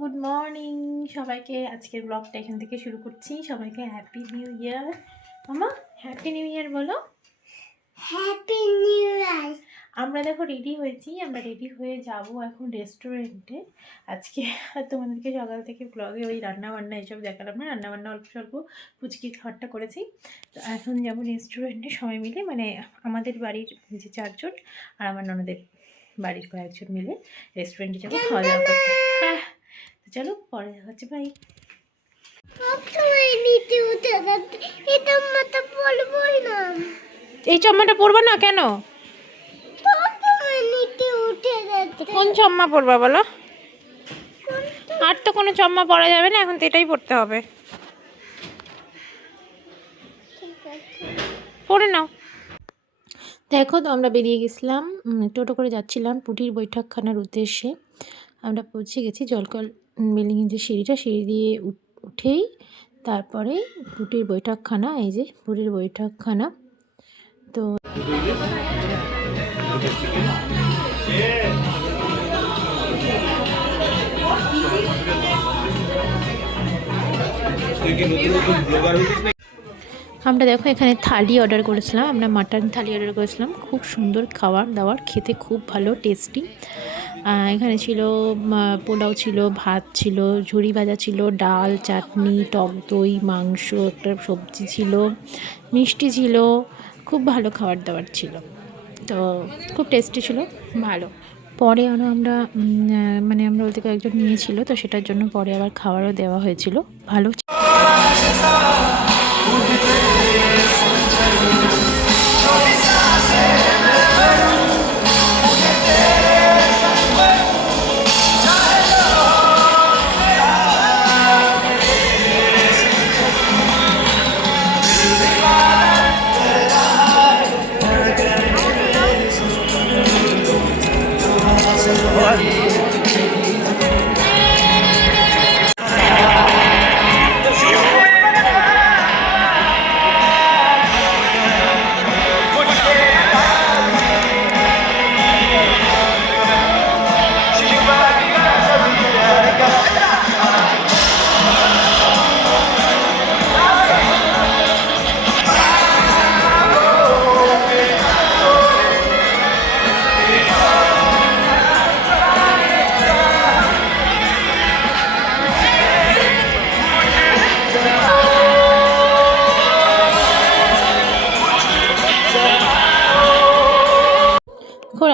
Good morning সবাইকে। আজকের ব্লগটা এখান থেকে শুরু করছি। সবাইকে হ্যাপি নিউ ইয়ার। মামা হ্যাপি নিউ ইয়ার বলো। Happy new year. আমরা দেখো রেডি হয়েছি, আমরা রেডি হয়ে যাব এখন রেস্টুরেন্টে। আজকে তোমাদেরকে সকাল থেকে ব্লগে ওই রান্নাবান্না এসব দেখালাম না, রান্নাবান্না অল্প স্বল্প পুচকির খাবারটা করেছি। তো এখন যাবো রেস্টুরেন্টে সবাই মিলে, মানে আমাদের বাড়ির যে 4 জন আর আমার ননদের বাড়ির কয়েকজন মিলে রেস্টুরেন্টে যাবো খাওয়া দাওয়া করতে। হ্যাঁ তো চলো পরে দেখা হচ্ছে, ভাই। এই চম্মাটা পরবা না কেন? কোন চম্মা পরবা বলো? আর তো কোনো চম্মা পরা যাবে না, এখন তো এটাই পরতে হবে। পরে নাও। দেখো তো আমরা বেরিয়ে গেছিলাম, টোটো করে যাচ্ছিলাম পুটির বৈঠকখানার উদ্দেশ্যে। আমরা পৌঁছে গেছি জলকল বিল্ডিংয়ের যে সিঁড়িটা, সিঁড়ি দিয়ে উঠেই তারপরে পুটির বৈঠকখানা। এই যে পুটির বৈঠকখানা। তো আমরা দেখো এখানে থালি অর্ডার করেছিলাম, আমরা মাটন থালি অর্ডার করেছিলাম। খুব সুন্দর খাবার দাবার, খেতে খুব ভালো টেস্টি। এখানে ছিল পোলাও ছিল, ভাত ছিল, ঝুরি ভাজা ছিল, ডাল, চাটনি, টক দই, মাংস, একটা সবজি ছিল, মিষ্টি ছিল। খুব ভালো খাবার দাবার ছিল, তো খুব টেস্টি ছিল, ভালো। পরে আরও আমরা মানে আমরা ওদের একজন নিয়েছিল, তো সেটার জন্য পরে আবার খাবারও দেওয়া হয়েছিল, ভালো।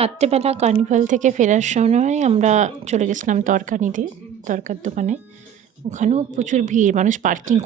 রাত্রেবেলা কার্নিভাল থেকে ফেরার সময় আমরা চলে গেছিলাম তরকারিতে, তরকার দোকানে। ওখানেও প্রচুর ভিড়, মানুষ পার্কিং